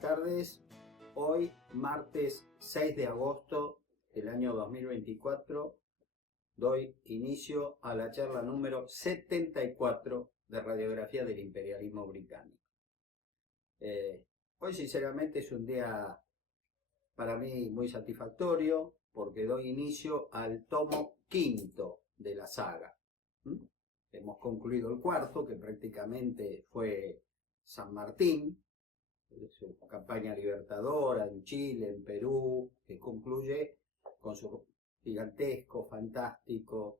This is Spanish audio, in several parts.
buenas tardes. Hoy, martes 6 de agosto del año 2024, doy inicio a la charla número 74 de Radiografía del Imperialismo Británico. Hoy, sinceramente, es un día para mí muy satisfactorio porque doy inicio al tomo quinto de la saga. Hemos concluido el cuarto, que prácticamente fue San Martín, su campaña libertadora en Chile, en Perú, que concluye con su gigantesco, fantástico,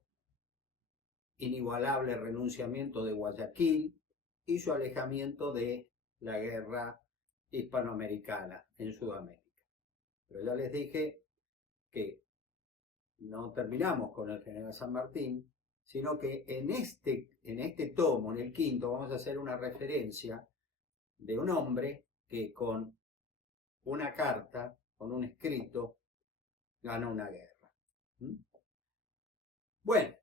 inigualable renunciamiento de Guayaquil y su alejamiento de la guerra hispanoamericana en Sudamérica. Pero ya les dije que no terminamos con el general San Martín, sino que en este tomo, en el quinto, vamos a hacer una referencia de un hombre que con una carta, con un escrito, ganó una guerra. Bueno,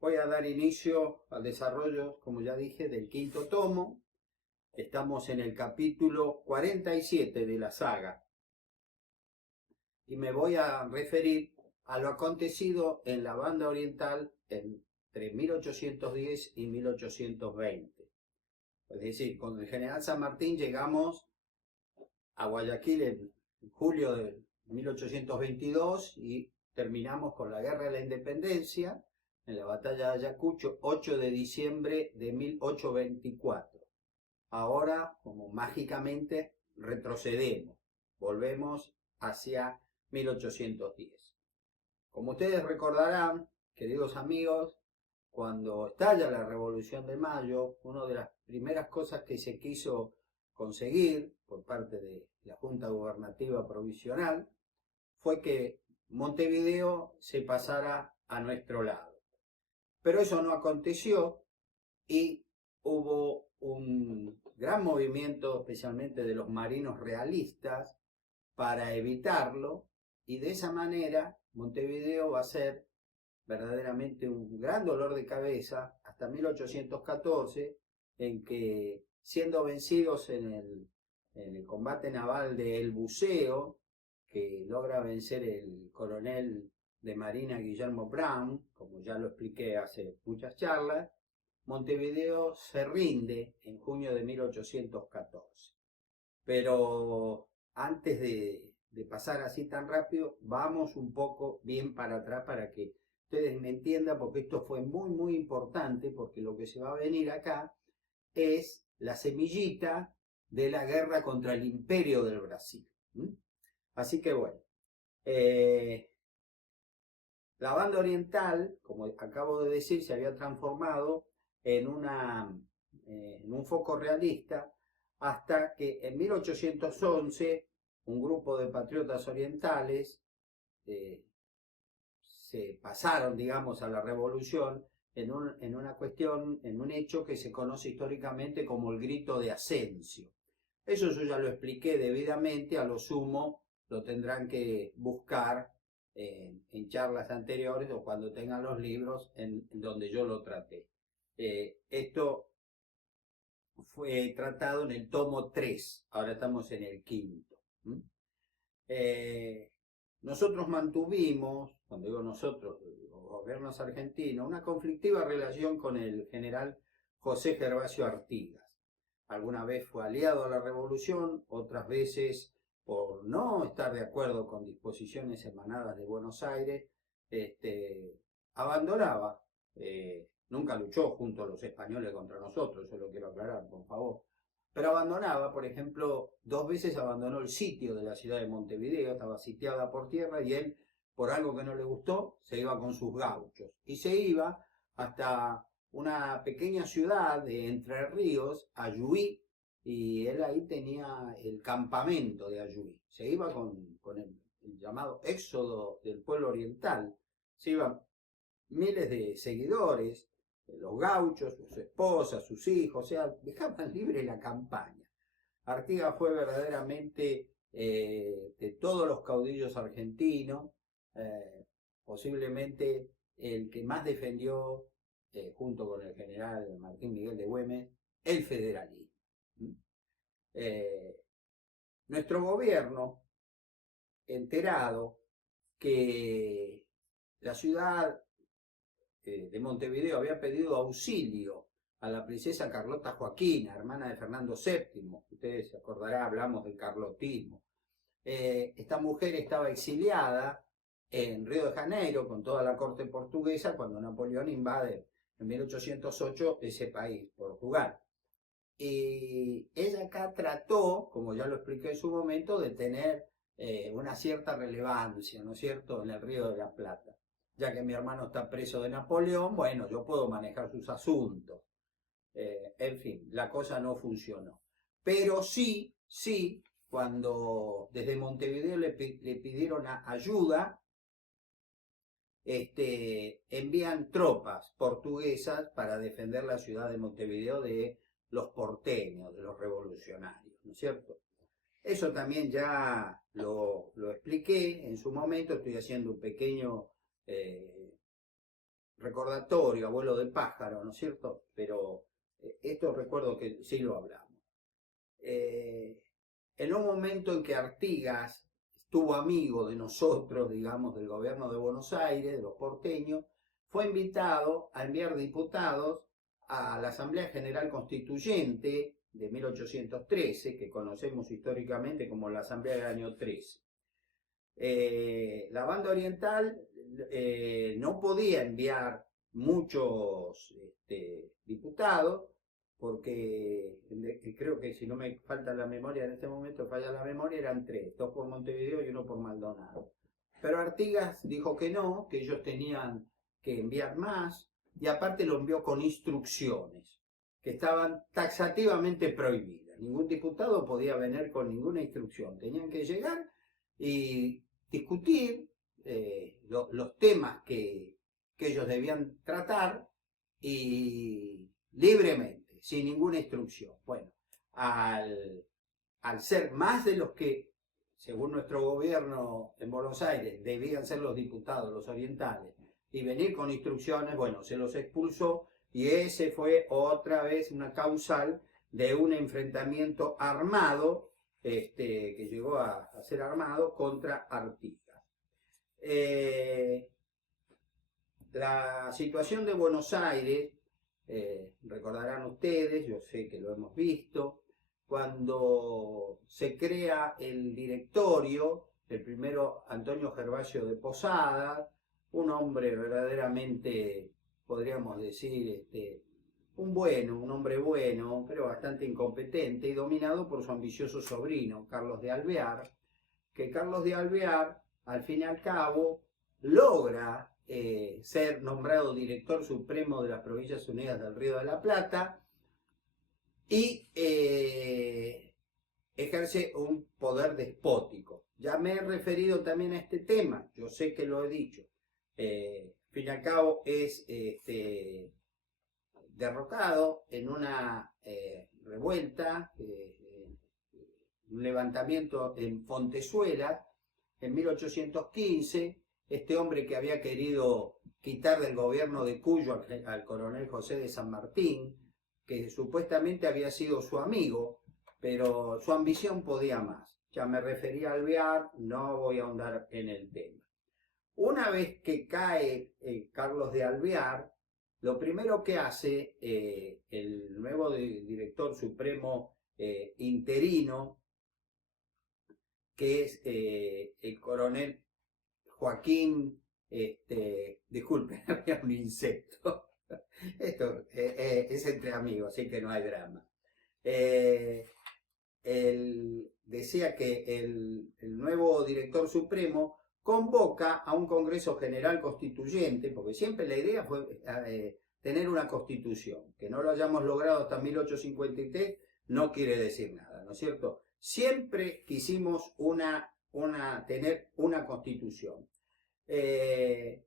voy a dar inicio al desarrollo, como ya dije, del quinto tomo. Estamos en el capítulo 47 de la saga y me voy a referir a lo acontecido en la banda oriental entre 1810 y 1820. Es decir, con el general San Martín llegamos a Guayaquil en julio de 1822 y terminamos con la Guerra de la Independencia en la batalla de Ayacucho, 8 de diciembre de 1824. Ahora, como mágicamente, retrocedemos, volvemos hacia 1810. Como ustedes recordarán, queridos amigos, cuando estalla la Revolución de Mayo, una de las primeras cosas que se quiso conseguir por parte de la Junta Gubernativa Provisional fue que Montevideo se pasara a nuestro lado. Pero eso no aconteció y hubo un gran movimiento, especialmente de los marinos realistas, para evitarlo, y de esa manera Montevideo va a ser verdaderamente un gran dolor de cabeza hasta 1814, en que, siendo vencidos en el combate naval de El Buceo, que logra vencer el coronel de Marina Guillermo Brown, como ya lo expliqué hace muchas charlas, Montevideo se rinde en junio de 1814. Pero antes de pasar así tan rápido, vamos un poco bien para atrás para que ustedes me entiendan, porque esto fue muy importante, porque lo que se va a venir acá es la semillita de la guerra contra el Imperio del Brasil. Así que bueno, la banda oriental, como acabo de decir, se había transformado en un foco realista hasta que en 1811 un grupo de patriotas orientales se pasaron, digamos, a la revolución en una cuestión, en un hecho que se conoce históricamente como el Grito de Ascencio. Eso yo ya lo expliqué debidamente, a lo sumo lo tendrán que buscar en charlas anteriores o cuando tengan los libros en donde yo lo traté. Esto fue tratado en el tomo 3, ahora estamos en el quinto. Nosotros mantuvimos, cuando digo nosotros, los gobiernos argentinos, una conflictiva relación con el general José Gervasio Artigas. Alguna vez fue aliado a la revolución, otras veces por no estar de acuerdo con disposiciones emanadas de Buenos Aires, abandonaba. Nunca luchó junto a los españoles contra nosotros, eso lo quiero aclarar, por favor. Pero abandonaba, por ejemplo, 2 veces abandonó el sitio de la ciudad de Montevideo, estaba sitiada por tierra y él, por algo que no le gustó, se iba con sus gauchos. Y se iba hasta una pequeña ciudad de Entre Ríos, Ayuí, y él ahí tenía el campamento de Ayuí. Se iba con el llamado éxodo del pueblo oriental. Se iban miles de seguidores, los gauchos, sus esposas, sus hijos, o sea, dejaban libre la campaña. Artigas fue verdaderamente de todos los caudillos argentinos, posiblemente el que más defendió, junto con el general Martín Miguel de Güemes, el federalismo. Nuestro gobierno, enterado que la ciudad de Montevideo había pedido auxilio a la princesa Carlota Joaquina, hermana de Fernando VII, ustedes se acordarán, hablamos del carlotismo. Esta mujer estaba exiliada en Río de Janeiro con toda la corte portuguesa cuando Napoleón invade en 1808 ese país, Portugal. Y ella acá trató, como ya lo expliqué en su momento, de tener una cierta relevancia, ¿no es cierto?, en el Río de la Plata. Ya que mi hermano está preso de Napoleón, bueno, yo puedo manejar sus asuntos. En fin, la cosa no funcionó. Pero sí, cuando desde Montevideo le pidieron ayuda, envían tropas portuguesas para defender la ciudad de Montevideo de los porteños, de los revolucionarios, ¿no es cierto? Eso también ya lo expliqué en su momento, estoy haciendo un pequeño recordatorio, abuelo del pájaro, ¿no es cierto? Pero esto recuerdo que sí lo hablamos. En un momento en que Artigas estuvo amigo de nosotros, digamos, del gobierno de Buenos Aires, de los porteños, fue invitado a enviar diputados a la Asamblea General Constituyente de 1813, que conocemos históricamente como la Asamblea del año 13. La banda oriental no podía enviar muchos diputados, porque creo que si no me falta la memoria en este momento, falla la memoria, eran 3, 2 por Montevideo y 1 por Maldonado. Pero Artigas dijo que no, que ellos tenían que enviar más, y aparte lo envió con instrucciones, que estaban taxativamente prohibidas. Ningún diputado podía venir con ninguna instrucción, tenían que llegar y discutir los temas que ellos debían tratar y libremente, sin ninguna instrucción. Bueno, al ser más de los que, según nuestro gobierno en Buenos Aires, debían ser los diputados, los orientales, y venir con instrucciones, bueno, se los expulsó y ese fue otra vez una causal de un enfrentamiento armado, que llegó a ser armado contra Artigas. La situación de Buenos Aires, recordarán ustedes, yo sé que lo hemos visto, cuando se crea el directorio, el primero Antonio Gervasio de Posada, un hombre verdaderamente, podríamos decir, un hombre bueno, pero bastante incompetente y dominado por su ambicioso sobrino, Carlos de Alvear, que Carlos de Alvear, al fin y al cabo, logra ser nombrado director supremo de las Provincias Unidas del Río de la Plata y ejerce un poder despótico. Ya me he referido también a este tema, yo sé que lo he dicho. Al fin y al cabo es derrocado en una revuelta, un levantamiento en Fontezuela, en 1815, este hombre que había querido quitar del gobierno de Cuyo al coronel José de San Martín, que supuestamente había sido su amigo, pero su ambición podía más. Ya me refería a Alvear, no voy a ahondar en el tema. Una vez que cae Carlos de Alvear, lo primero que hace el nuevo director supremo interino, que es el coronel Joaquín, disculpen, había un insecto. Esto es entre amigos, así que no hay drama. Decía que el nuevo director supremo convoca a un Congreso General Constituyente, porque siempre la idea fue tener una constitución. Que no lo hayamos logrado hasta 1853 no quiere decir nada, ¿no es cierto? Siempre quisimos tener una constitución. En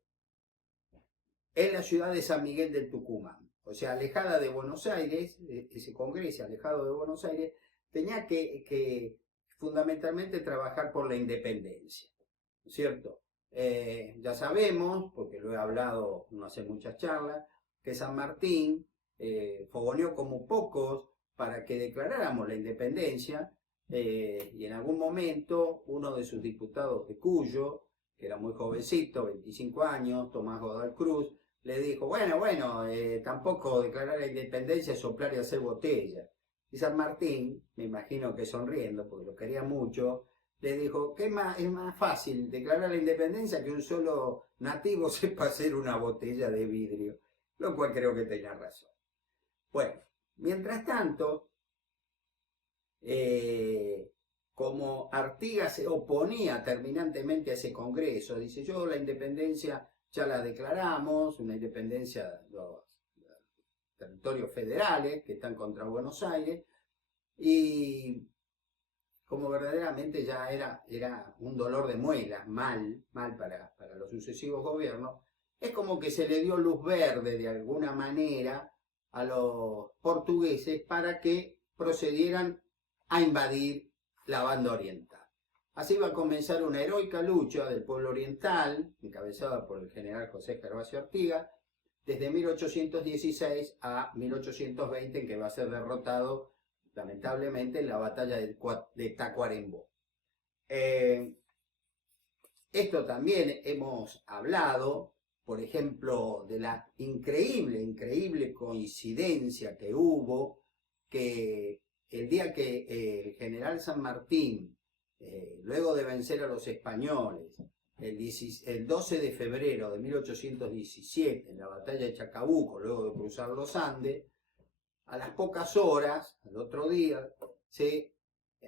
la ciudad de San Miguel del Tucumán, o sea, alejada de Buenos Aires, ese congreso alejado de Buenos Aires, tenía que fundamentalmente trabajar por la independencia, ¿no es cierto? Ya sabemos, porque lo he hablado no hace muchas charlas, que San Martín fogoneó como pocos para que declaráramos la independencia, y en algún momento uno de sus diputados de Cuyo, que era muy jovencito, 25 años, Tomás Godoy Cruz, le dijo, bueno, tampoco declarar la independencia es soplar y hacer botella. Y San Martín, me imagino que sonriendo, porque lo quería mucho, le dijo, es más fácil declarar la independencia que un solo nativo sepa hacer una botella de vidrio, lo cual creo que tenía razón. Bueno, mientras tanto, como Artigas se oponía terminantemente a ese congreso, dice, yo la independencia ya la declaramos, una independencia de los territorios federales que están contra Buenos Aires, y como verdaderamente ya era un dolor de muelas, mal para los sucesivos gobiernos, es como que se le dio luz verde de alguna manera a los portugueses para que procedieran a invadir la banda oriental. Así va a comenzar una heroica lucha del pueblo oriental, encabezada por el general José Gervasio Artigas, desde 1816 a 1820, en que va a ser derrotado lamentablemente en la batalla de Tacuarembó. Esto también hemos hablado, por ejemplo, de la increíble coincidencia que hubo, que el día que el general San Martín, luego de vencer a los españoles, el 12 de febrero de 1817, en la batalla de Chacabuco, luego de cruzar los Andes, a las pocas horas, al otro día, se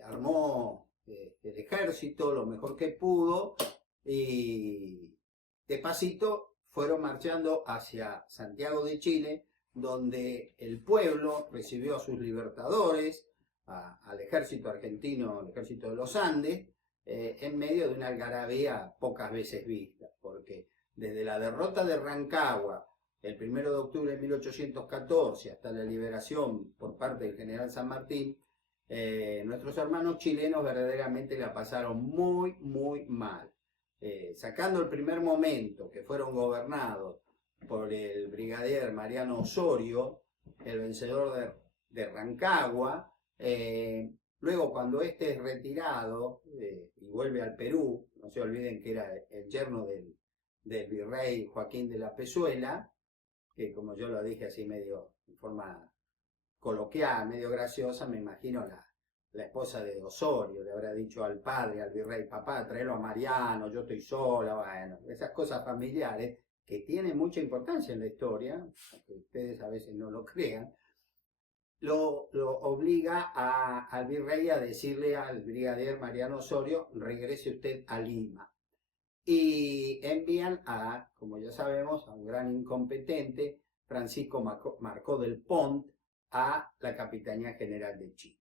armó el ejército lo mejor que pudo y despacito fueron marchando hacia Santiago de Chile, donde el pueblo recibió a sus libertadores, al ejército argentino, al ejército de los Andes, en medio de una algarabía pocas veces vista, porque desde la derrota de Rancagua, el 1 de octubre de 1814, hasta la liberación por parte del general San Martín, nuestros hermanos chilenos verdaderamente la pasaron muy mal. Sacando el primer momento, que fueron gobernados por el brigadier Mariano Osorio, el vencedor de Rancagua, luego cuando este es retirado y vuelve al Perú, no se olviden que era el yerno del virrey Joaquín de la Pezuela, que como yo lo dije así medio en forma coloquial, medio graciosa, me imagino la esposa de Osorio le habrá dicho al padre, al virrey, papá, tráelo a Mariano, yo estoy sola, bueno, esas cosas familiares que tienen mucha importancia en la historia, aunque ustedes a veces no lo crean, lo obliga al virrey a decirle al brigadier Mariano Osorio, regrese usted a Lima. Y envían como ya sabemos, a un gran incompetente, Francisco Marcó del Pont, a la Capitanía General de Chile.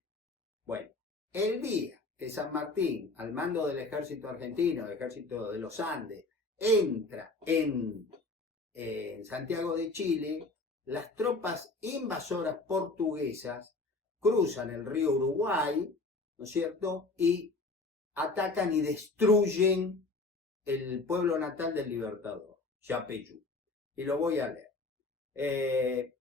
Bueno, el día que San Martín, al mando del ejército argentino, el ejército de los Andes, entra en Santiago de Chile, las tropas invasoras portuguesas cruzan el río Uruguay, ¿no es cierto?, y atacan y destruyen el pueblo natal del Libertador, Yapeyú. Y lo voy a leer.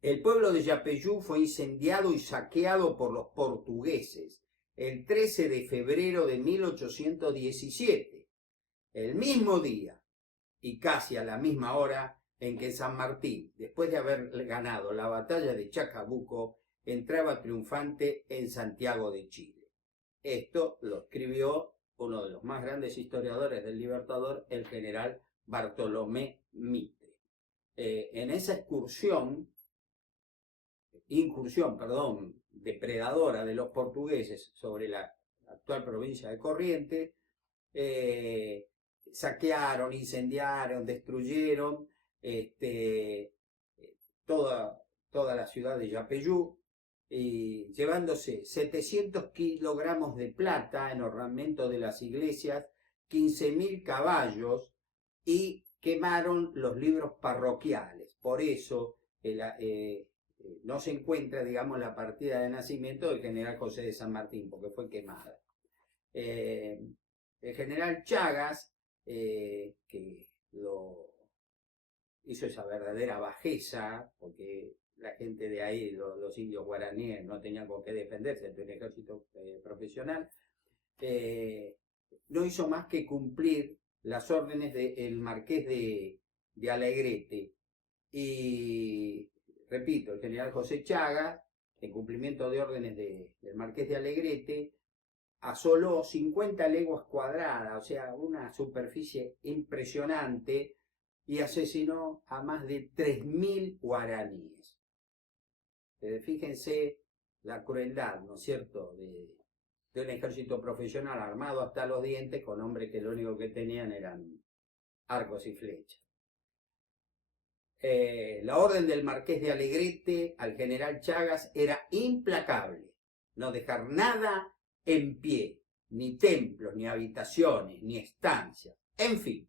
El pueblo de Yapeyú fue incendiado y saqueado por los portugueses el 13 de febrero de 1817, el mismo día y casi a la misma hora en que San Martín, después de haber ganado la batalla de Chacabuco, entraba triunfante en Santiago de Chile. Esto lo escribió uno de los más grandes historiadores del Libertador, el general Bartolomé Mitre. En esa incursión, depredadora de los portugueses sobre la actual provincia de Corrientes, saquearon, incendiaron, destruyeron toda la ciudad de Yapeyú, y llevándose 700 kilogramos de plata en ornamento de las iglesias, 15.000 caballos, y quemaron los libros parroquiales. Por eso no se encuentra, digamos, la partida de nacimiento del general José de San Martín, porque fue quemada. El general Chagas, que lo hizo esa verdadera bajeza, porque la gente de ahí, los indios guaraníes, no tenían con qué defenderse de un ejército profesional, no hizo más que cumplir las órdenes del marqués de Alegrete. Y, repito, el general José Chagas, en cumplimiento de órdenes del marqués de Alegrete, asoló 50 leguas cuadradas, o sea, una superficie impresionante, y asesinó a más de 3.000 guaraníes. Fíjense la crueldad, ¿no es cierto?, de un ejército profesional armado hasta los dientes con hombres que lo único que tenían eran arcos y flechas. La orden del marqués de Alegrete al general Chagas era implacable: no dejar nada en pie, ni templos, ni habitaciones, ni estancias, en fin,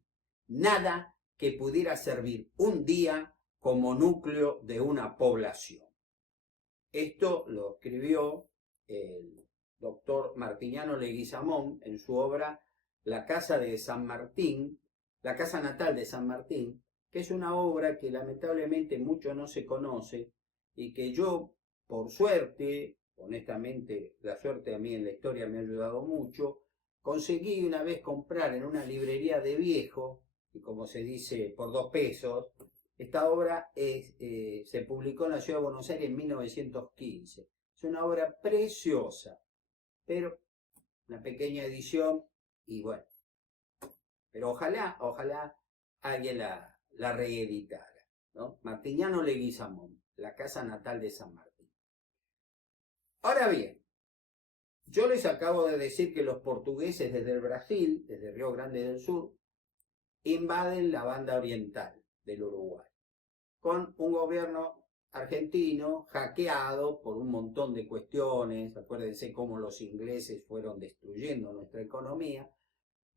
nada que pudiera servir un día como núcleo de una población. Esto lo escribió el doctor Martiniano Leguizamón en su obra La casa de San Martín, la casa natal de San Martín, que es una obra que lamentablemente mucho no se conoce y que yo, por suerte, honestamente, la suerte a mí en la historia me ha ayudado mucho, conseguí una vez comprar en una librería de viejo, y como se dice, por 2 pesos. Esta obra se publicó en la ciudad de Buenos Aires en 1915. Es una obra preciosa, pero una pequeña edición, y bueno, pero ojalá alguien la reeditara, ¿no? Martiniano Leguizamón, la casa natal de San Martín. Ahora bien, yo les acabo de decir que los portugueses desde el Brasil, desde Río Grande del Sur, invaden la banda oriental del Uruguay, con un gobierno argentino hackeado por un montón de cuestiones. Acuérdense cómo los ingleses fueron destruyendo nuestra economía,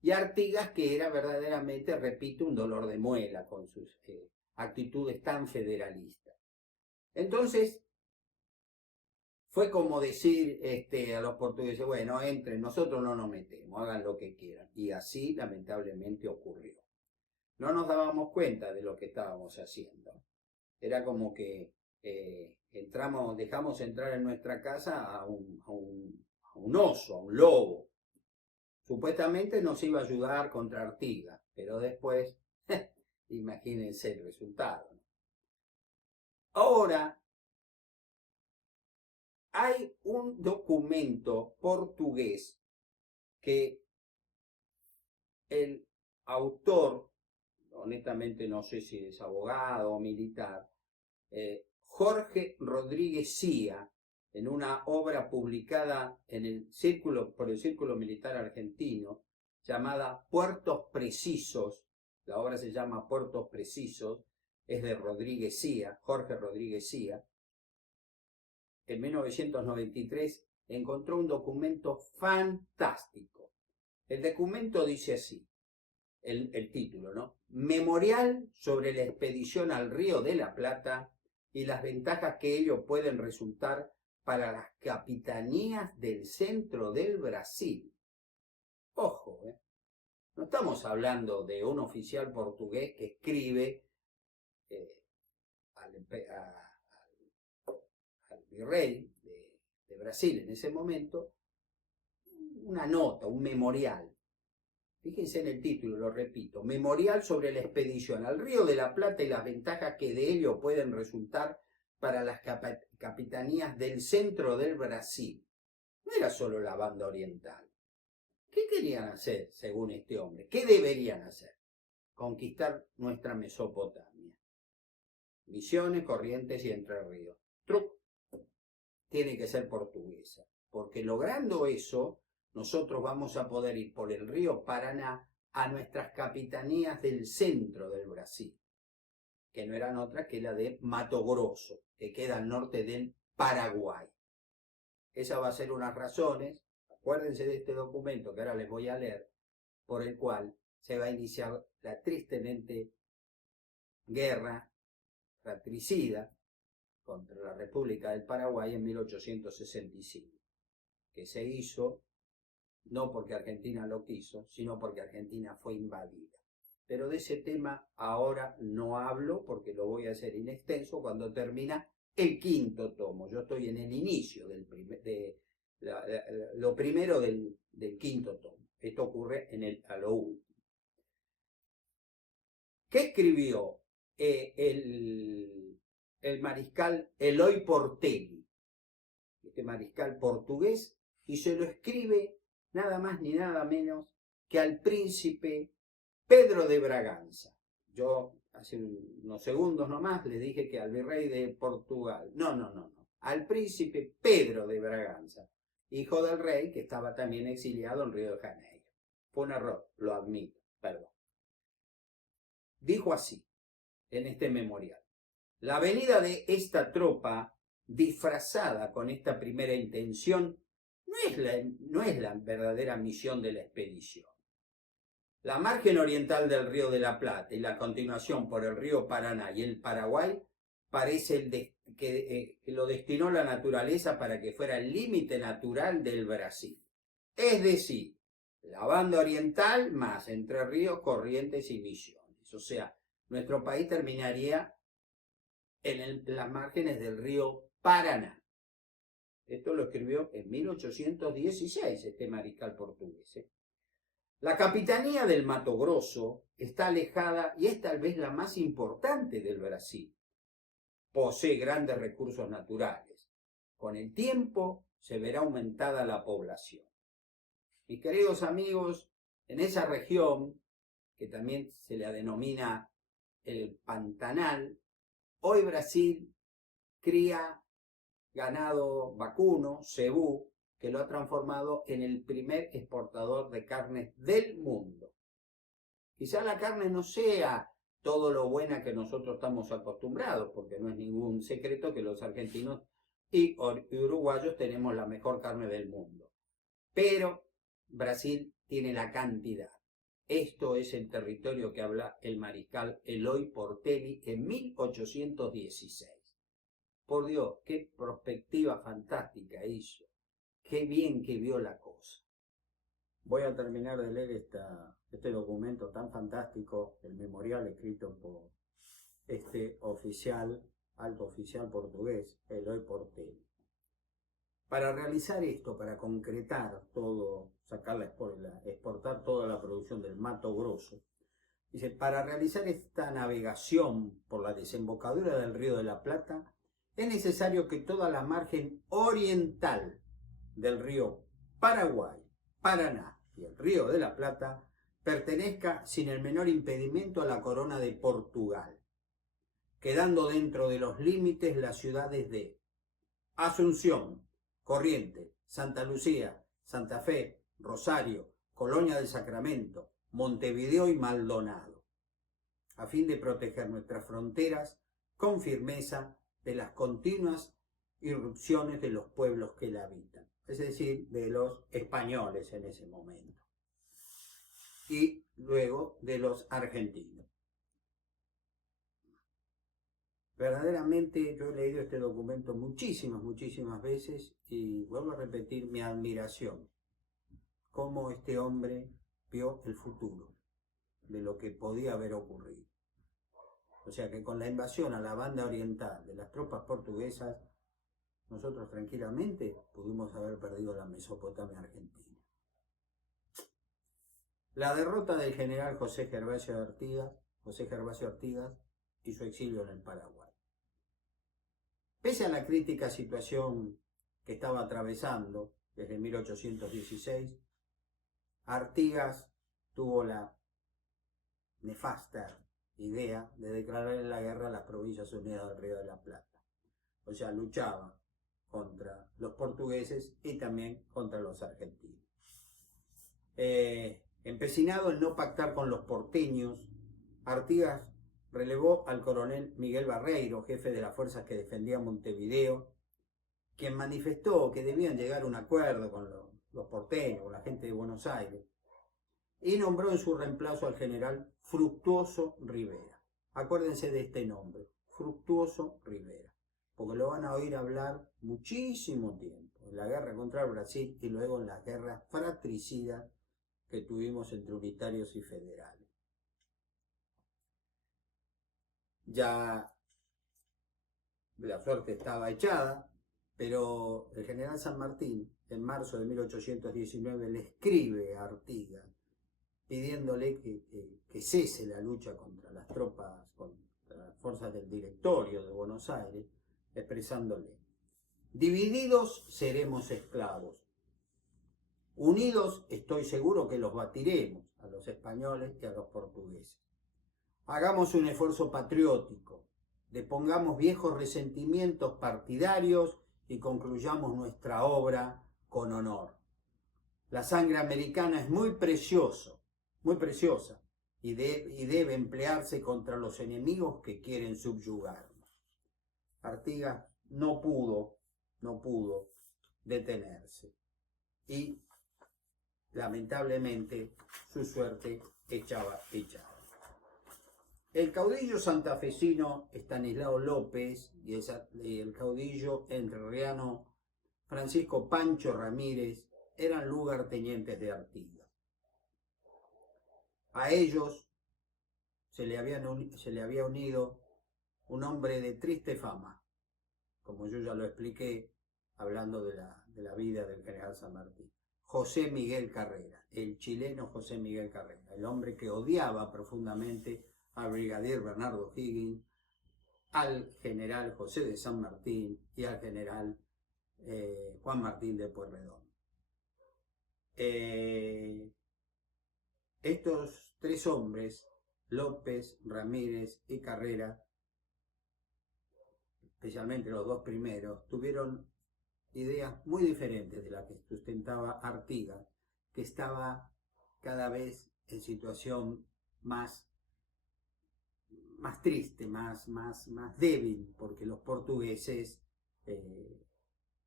y Artigas, que era verdaderamente, repito, un dolor de muela con sus actitudes tan federalistas. Entonces, fue como decir a los portugueses: bueno, entren, nosotros no nos metemos, hagan lo que quieran. Y así lamentablemente ocurrió. No nos dábamos cuenta de lo que estábamos haciendo. Era como que dejamos entrar en nuestra casa a un oso, a un lobo. Supuestamente nos iba a ayudar contra Artigas, pero después, imagínense el resultado. Ahora, hay un documento portugués que el autor, honestamente no sé si es abogado o militar, Jorge Rodríguez Cía, en una obra publicada por el Círculo Militar Argentino, llamada Puertos Precisos. La obra se llama Puertos Precisos, es de Rodríguez Cía, Jorge Rodríguez Cía. En 1993 encontró un documento fantástico. El documento dice así, el título, ¿no? Memorial sobre la expedición al Río de la Plata y las ventajas que ello pueden resultar para las capitanías del centro del Brasil. Ojo, no estamos hablando de un oficial portugués que escribe al virrey de Brasil en ese momento una nota, un memorial. Fíjense en el título, lo repito: Memorial sobre la expedición al Río de la Plata y las ventajas que de ello pueden resultar para las capitanías del centro del Brasil. No era solo la banda oriental. ¿Qué querían hacer, según este hombre? ¿Qué deberían hacer? Conquistar nuestra Mesopotamia. Misiones, Corrientes y Entre Ríos. Tiene que ser portuguesa, porque logrando eso, nosotros vamos a poder ir por el río Paraná a nuestras capitanías del centro del Brasil, que no eran otras que la de Mato Grosso, que queda al norte del Paraguay. Esa va a ser unas razones, acuérdense de este documento que ahora les voy a leer, por el cual se va a iniciar la tristemente guerra fratricida contra la República del Paraguay en 1865, que se hizo no porque Argentina lo quiso, sino porque Argentina fue invadida. Pero de ese tema ahora no hablo, porque lo voy a hacer in extenso cuando termina el quinto tomo. Yo estoy en el inicio lo primero del quinto tomo. Esto ocurre a lo último. ¿Qué escribió el mariscal Eloy Portelli? Este mariscal portugués, y se lo escribe nada más ni nada menos que al príncipe Pedro de Braganza. Yo hace unos segundos nomás le dije que al virrey de Portugal. No. Al príncipe Pedro de Braganza, hijo del rey que estaba también exiliado en Río de Janeiro. Fue un error, lo admito, perdón. Dijo así en este memorial: la venida de esta tropa disfrazada con esta primera intención no es la verdadera misión de la expedición. La margen oriental del Río de la Plata y la continuación por el río Paraná y el Paraguay parece que lo destinó la naturaleza para que fuera el límite natural del Brasil. Es decir, la banda oriental más Entre Ríos, Corrientes y Misiones. O sea, nuestro país terminaría en las márgenes del río Paraná. Esto lo escribió en 1816 este mariscal portugués. La capitanía del Mato Grosso está alejada y es tal vez la más importante del Brasil. Posee grandes recursos naturales. Con el tiempo se verá aumentada la población. Mis queridos amigos, en esa región, que también se la denomina el Pantanal, hoy Brasil cría ganado vacuno, cebú, que lo ha transformado en el primer exportador de carnes del mundo. Quizá la carne no sea todo lo buena que nosotros estamos acostumbrados, porque no es ningún secreto que los argentinos y uruguayos tenemos la mejor carne del mundo. Pero Brasil tiene la cantidad. Esto es el territorio que habla el mariscal Eloy Portelli en 1816. Por Dios, qué perspectiva fantástica hizo. Qué bien que vio la cosa. Voy a terminar de leer este documento tan fantástico, el memorial escrito por este alto oficial portugués, Eloy Portelli. Para realizar esto, para concretar todo, exportar toda la producción del Mato Grosso, dice, para realizar esta navegación por la desembocadura del Río de la Plata, es necesario que toda la margen oriental del río Paraguay, Paraná y el Río de la Plata pertenezca sin el menor impedimento a la corona de Portugal, quedando dentro de los límites las ciudades de Asunción, Corrientes, Santa Lucía, Santa Fe, Rosario, Colonia del Sacramento, Montevideo y Maldonado, a fin de proteger nuestras fronteras con firmeza de las continuas irrupciones de los pueblos que la habitan, es decir, de los españoles en ese momento, y luego de los argentinos. Verdaderamente yo he leído este documento muchísimas veces y vuelvo a repetir mi admiración, cómo este hombre vio el futuro de lo que podía haber ocurrido. O sea que con la invasión a la banda oriental de las tropas portuguesas, nosotros tranquilamente pudimos haber perdido la Mesopotamia argentina. La derrota del general José Gervasio Artigas y su exilio en el Paraguay. Pese a la crítica situación que estaba atravesando desde 1816, Artigas tuvo la nefasta idea de declarar la guerra a las Provincias Unidas del Río de la Plata. O sea, luchaba contra los portugueses y también contra los argentinos. Empecinado en no pactar con los porteños, Artigas relevó al coronel Miguel Barreiro, jefe de las fuerzas que defendían Montevideo, quien manifestó que debían llegar a un acuerdo con los porteños, con la gente de Buenos Aires, y nombró en su reemplazo al general Fructuoso Rivera. Acuérdense de este nombre, Fructuoso Rivera, porque lo van a oír hablar muchísimo tiempo, en la guerra contra el Brasil y luego en la guerra fratricida que tuvimos entre unitarios y federales. Ya la suerte estaba echada, pero el general San Martín, en marzo de 1819, le escribe a Artigas pidiéndole que cese la lucha contra las tropas, contra las fuerzas del Directorio de Buenos Aires, expresándole: divididos seremos esclavos, unidos estoy seguro que los batiremos a los españoles y a los portugueses. Hagamos un esfuerzo patriótico, depongamos viejos resentimientos partidarios y concluyamos nuestra obra con honor. La sangre americana es muy preciosa, y debe emplearse contra los enemigos que quieren subyugarnos. Artigas no pudo detenerse y lamentablemente su suerte echaba. El caudillo santafesino Estanislao López y el caudillo entrerriano Francisco Pancho Ramírez eran lugartenientes de Artigas. A ellos se le había unido un hombre de triste fama, como yo ya lo expliqué hablando de la vida del general San Martín. José Miguel Carrera, el chileno José Miguel Carrera, el hombre que odiaba profundamente al brigadier Bernardo Higgins, al general José de San Martín y al general Juan Martín de Pueyrredón. Estos tres hombres, López, Ramírez y Carrera, especialmente los dos primeros, tuvieron ideas muy diferentes de las que sustentaba Artigas, que estaba cada vez en situación más triste, más débil, porque los portugueses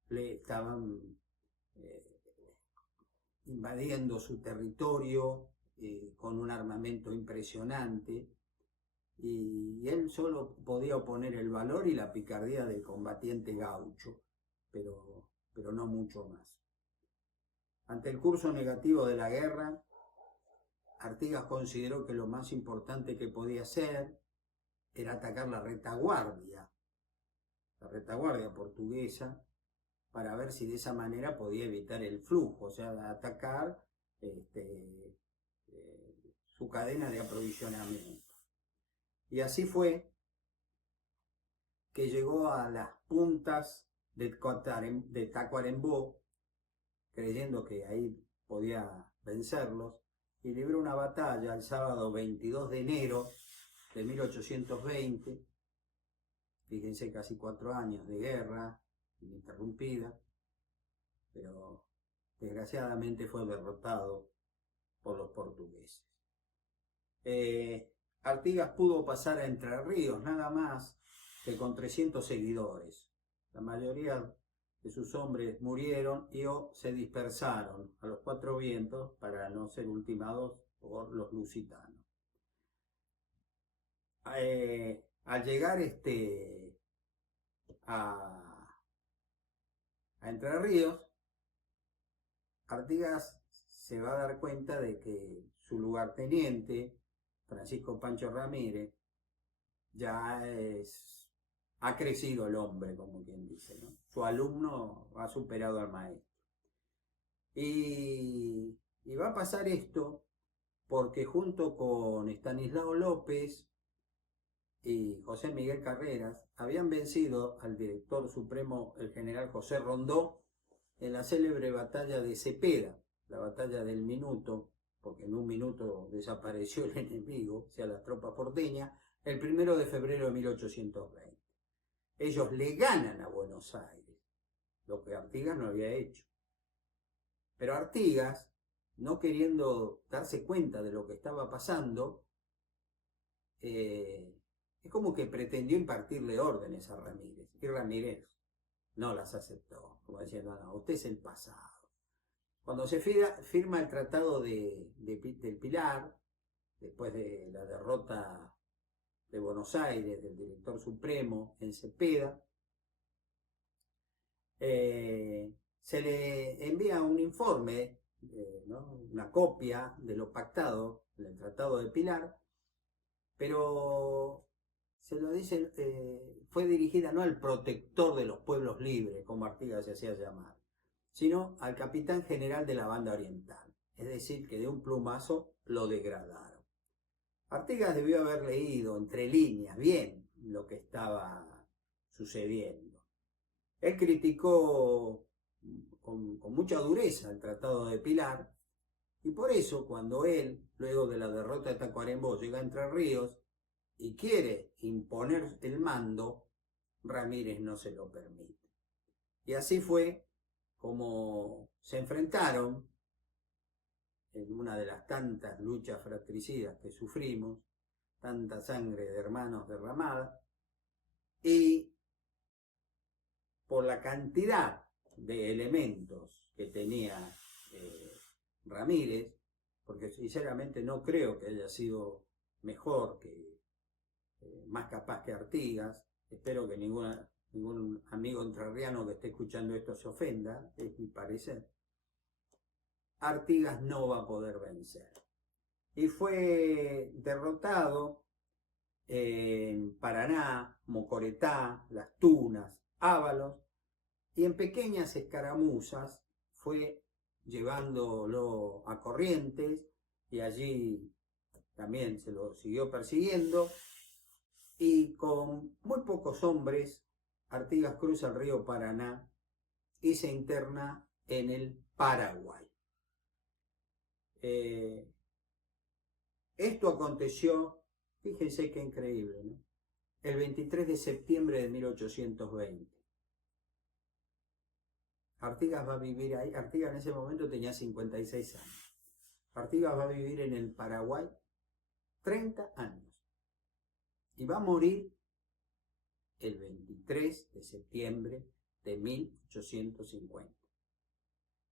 le estaban invadiendo su territorio con un armamento impresionante, y él solo podía oponer el valor y la picardía del combatiente gaucho, pero no mucho más. Ante el curso negativo de la guerra, Artigas consideró que lo más importante que podía hacer era atacar la retaguardia portuguesa, para ver si de esa manera podía evitar el flujo, o sea, atacar su cadena de aprovisionamiento. Y así fue que llegó a las puntas de Tacuarembó, creyendo que ahí podía vencerlos, y libró una batalla el sábado 22 de enero de 1820, fíjense, casi 4 años de guerra ininterrumpida, pero desgraciadamente fue derrotado por los portugueses. Artigas pudo pasar a Entre Ríos nada más que con 300 seguidores. La mayoría de sus hombres murieron y o se dispersaron a los 4 vientos para no ser ultimados por los lusitanos. Al llegar a Entre Ríos, Artigas se va a dar cuenta de que su lugarteniente, Francisco Pancho Ramírez, ya ha crecido el hombre, como quien dice, ¿no? Su alumno ha superado al maestro. Y va a pasar esto porque junto con Estanislao López y José Miguel Carreras habían vencido al director supremo, el general José Rondó, en la célebre batalla de Cepeda, la batalla del minuto, porque en un minuto desapareció el enemigo, o sea, las tropas porteñas, el 1 de febrero de 1820. Ellos le ganan a Buenos Aires, lo que Artigas no había hecho. Pero Artigas, no queriendo darse cuenta de lo que estaba pasando, es como que pretendió impartirle órdenes a Ramírez, y Ramírez no las aceptó, como diciendo: no, usted es el pasado. Cuando se firma el Tratado del Pilar, después de la derrota de Buenos Aires del director supremo en Cepeda, se le envía un informe, ¿no? Una copia de lo pactado en el Tratado de Pilar, pero se lo dice, fue dirigida no al protector de los pueblos libres, como Artigas se hacía llamar, sino al capitán general de la banda oriental. Es decir, que de un plumazo lo degradaron. Artigas debió haber leído entre líneas bien lo que estaba sucediendo. Él criticó con mucha dureza el Tratado de Pilar, y por eso cuando él, luego de la derrota de Tacuarembó, llega a Entre Ríos y quiere imponer el mando, Ramírez no se lo permite. Y así fue como se enfrentaron en una de las tantas luchas fratricidas que sufrimos, tanta sangre de hermanos derramada, y por la cantidad de elementos que tenía Ramírez, porque sinceramente no creo que haya sido mejor, más capaz que Artigas. Espero que ningún amigo entrerriano que esté escuchando esto se ofenda, es mi parecer. Artigas no va a poder vencer. Y fue derrotado en Paraná, Mocoretá, Las Tunas, Ábalos, y en pequeñas escaramuzas fue llevándolo a Corrientes, y allí también se lo siguió persiguiendo, y con muy pocos hombres Artigas cruza el río Paraná y se interna en el Paraguay. Esto aconteció, fíjense qué increíble, ¿no? El 23 de septiembre de 1820. Artigas va a vivir ahí. Artigas en ese momento tenía 56 años. Artigas va a vivir en el Paraguay 30 años. Y va a morir el 23 de septiembre de 1850.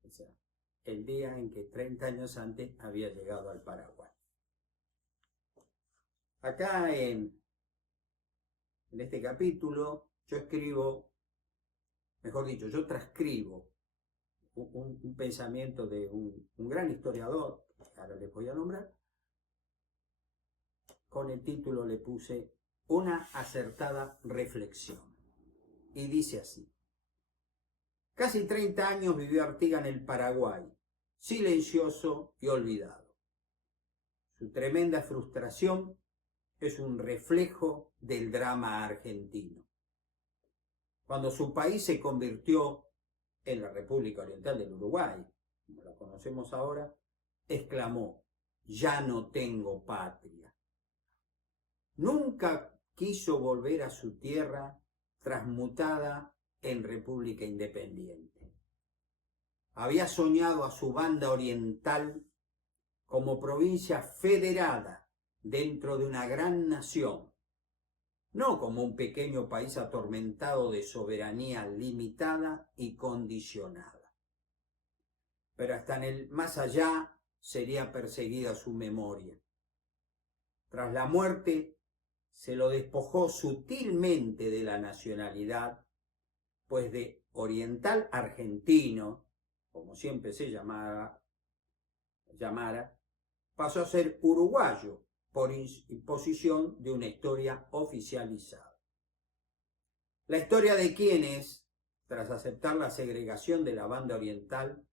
O sea, el día en que 30 años antes había llegado al Paraguay. Acá en este capítulo yo escribo, mejor dicho, yo transcribo un pensamiento de un gran historiador, que ahora les voy a nombrar. Con el título le puse Una acertada reflexión. Y dice así: casi 30 años vivió Artigas en el Paraguay, silencioso y olvidado. Su tremenda frustración es un reflejo del drama argentino. Cuando su país se convirtió en la República Oriental del Uruguay, como la conocemos ahora, exclamó: ya no tengo patria. Nunca quiso volver a su tierra transmutada en república independiente. Había soñado a su banda oriental como provincia federada dentro de una gran nación, no como un pequeño país atormentado de soberanía limitada y condicionada. Pero hasta en el más allá sería perseguida su memoria. Tras la muerte, se lo despojó sutilmente de la nacionalidad, pues de oriental argentino, como siempre se llamara, pasó a ser uruguayo por imposición de una historia oficializada. La historia de quienes, tras aceptar la segregación de la banda oriental,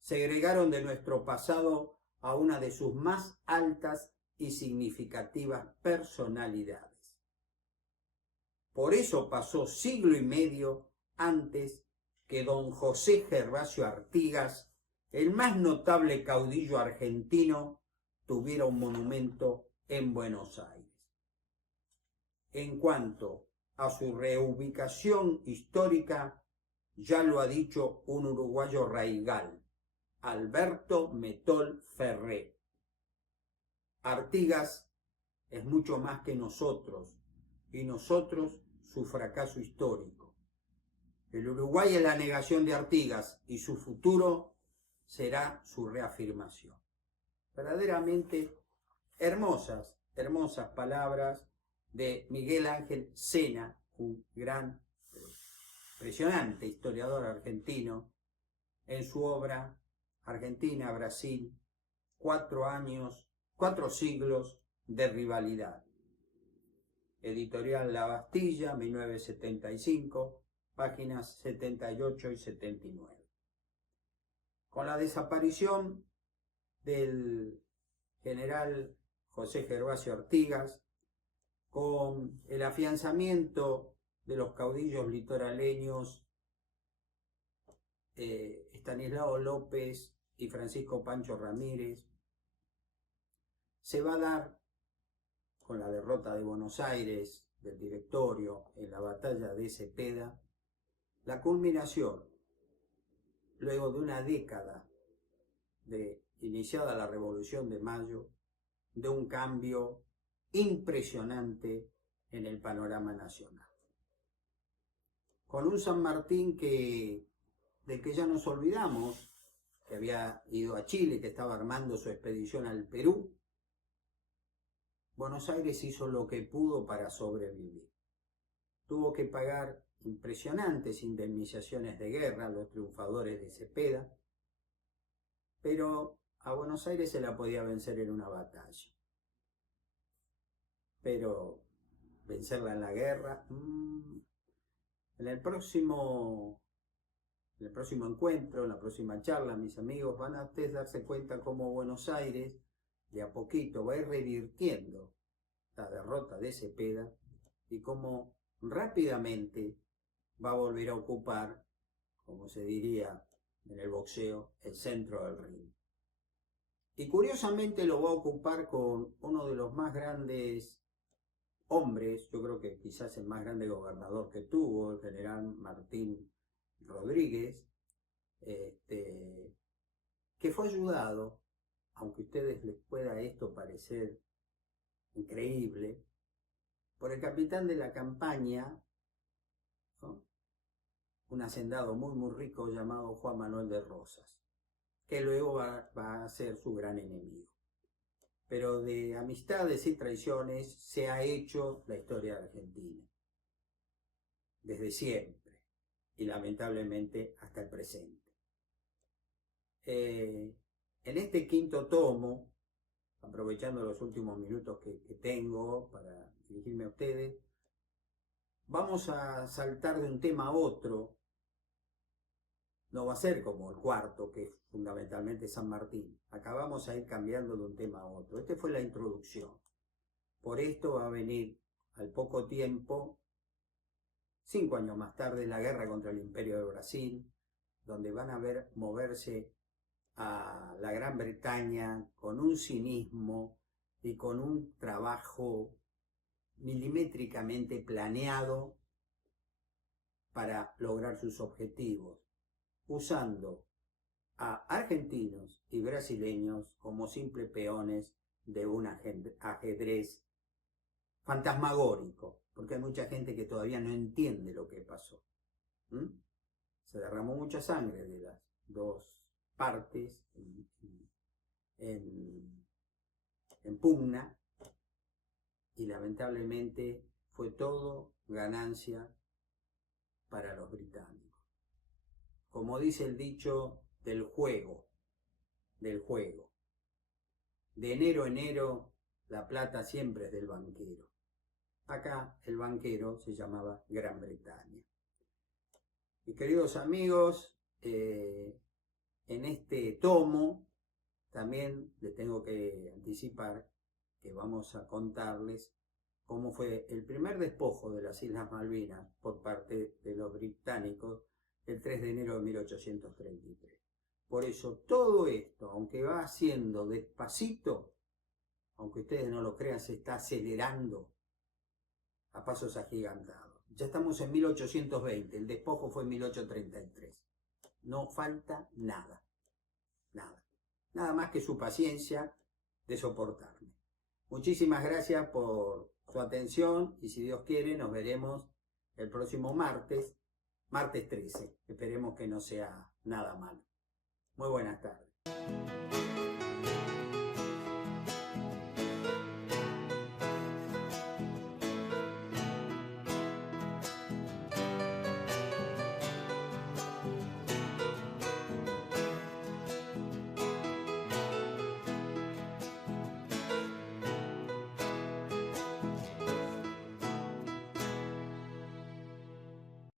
segregaron de nuestro pasado a una de sus más altas y significativas personalidades. Por eso pasó siglo y medio antes que don José Gervasio Artigas, el más notable caudillo argentino, tuviera un monumento en Buenos Aires. En cuanto a su reubicación histórica, ya lo ha dicho un uruguayo raigal, Alberto Metol Ferré: Artigas es mucho más que nosotros, y nosotros su fracaso histórico. El Uruguay es la negación de Artigas y su futuro será su reafirmación. Verdaderamente hermosas palabras de Miguel Ángel Sena, un gran, impresionante historiador argentino, en su obra Argentina-Brasil, 4 siglos de rivalidad. Editorial La Bastilla, 1975, páginas 78 y 79. Con la desaparición del general José Gervasio Artigas, con el afianzamiento de los caudillos litoraleños Estanislao López y Francisco Pancho Ramírez, se va a dar, con la derrota de Buenos Aires del Directorio en la batalla de Cepeda, la culminación, luego de una década de iniciada la Revolución de Mayo, de un cambio impresionante en el panorama nacional. Con un San Martín del que ya nos olvidamos, que había ido a Chile, que estaba armando su expedición al Perú, Buenos Aires hizo lo que pudo para sobrevivir. Tuvo que pagar impresionantes indemnizaciones de guerra a los triunfadores de Cepeda, pero a Buenos Aires se la podía vencer en una batalla. Pero vencerla en la guerra, en el próximo encuentro, en la próxima charla, mis amigos, van a ustedes darse cuenta cómo Buenos Aires de a poquito va a ir revirtiendo la derrota de Cepeda y cómo rápidamente va a volver a ocupar, como se diría en el boxeo, el centro del ring. Y curiosamente lo va a ocupar con uno de los más grandes hombres, yo creo que quizás el más grande gobernador que tuvo, el general Martín Rodríguez, que fue ayudado, aunque a ustedes les pueda esto parecer increíble, por el capitán de la campaña, ¿no?, un hacendado muy rico llamado Juan Manuel de Rosas, que luego va a ser su gran enemigo. Pero de amistades y traiciones se ha hecho la historia de Argentina, desde siempre, y lamentablemente hasta el presente. En este quinto tomo, aprovechando los últimos minutos que tengo para dirigirme a ustedes, vamos a saltar de un tema a otro. No va a ser como el cuarto, que es fundamentalmente San Martín. Acá vamos a ir cambiando de un tema a otro. Esta fue la introducción. Por esto va a venir al poco tiempo, 5 años más tarde, la guerra contra el Imperio de Brasil, donde van a ver moverse a la Gran Bretaña con un cinismo y con un trabajo milimétricamente planeado para lograr sus objetivos, usando a argentinos y brasileños como simples peones de un ajedrez fantasmagórico, porque hay mucha gente que todavía no entiende lo que pasó. Se derramó mucha sangre de las dos partes en pugna, y lamentablemente fue todo ganancia para los británicos. Como dice el dicho del juego. De enero a enero, la plata siempre es del banquero. Acá el banquero se llamaba Gran Bretaña. Mis queridos amigos, en este tomo también les tengo que anticipar que vamos a contarles cómo fue el primer despojo de las Islas Malvinas por parte de los británicos el 3 de enero de 1833. Por eso todo esto, aunque va haciendo despacito, aunque ustedes no lo crean, se está acelerando a pasos agigantados. Ya estamos en 1820, el despojo fue en 1833. No falta nada, nada más que su paciencia de soportarme. Muchísimas gracias por su atención y si Dios quiere nos veremos el próximo martes 13. Esperemos que no sea nada malo. Muy buenas tardes.